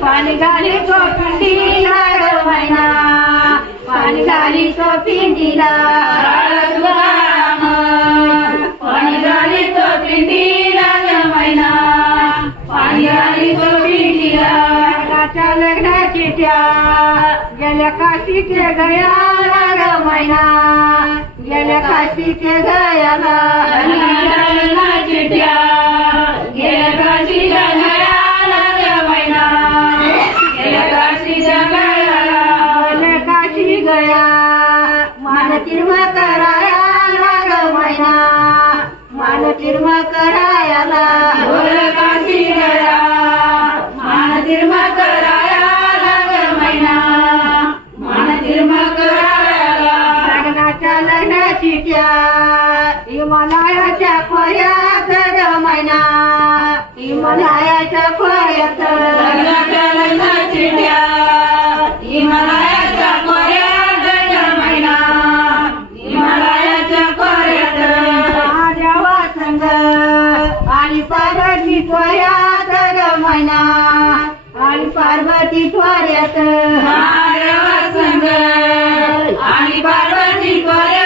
पाणी घाली तो पिंडीला रमायना पाणी घाली गेल्या काशी ते गयाला महिना गेल्या काशी ते गयाला திரும கராயலா ஒரு காசிரா மான पार्वती त्वयात रमणा आणि पार्वती त्वर्यात आणि पार्वती त्वर्या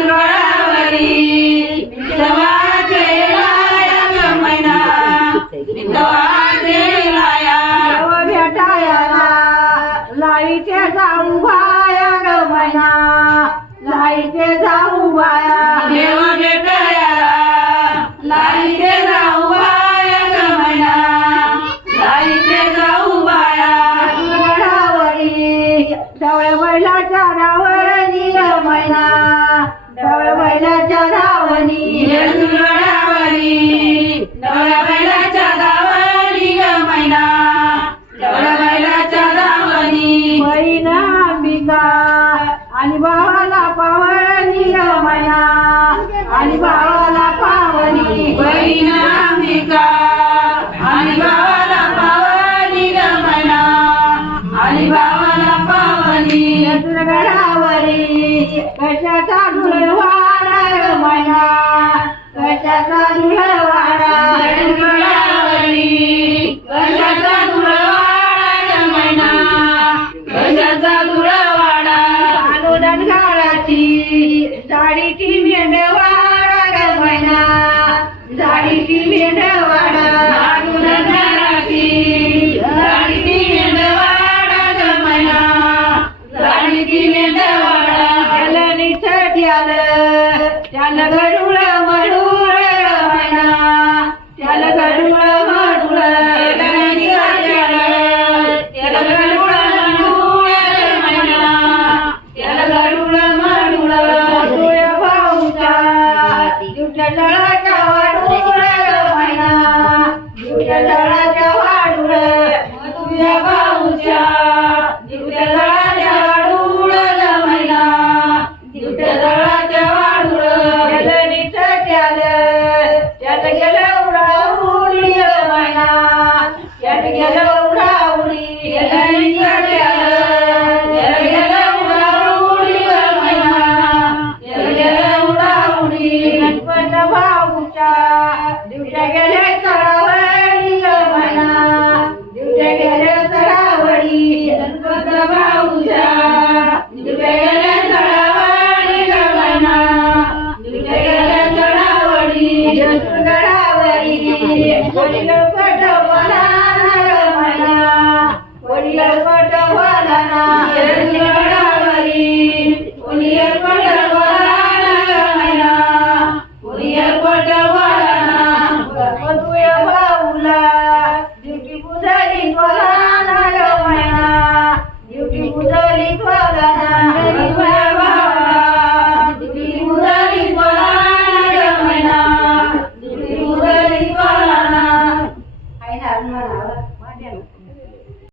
why 来，下站住了。Hello.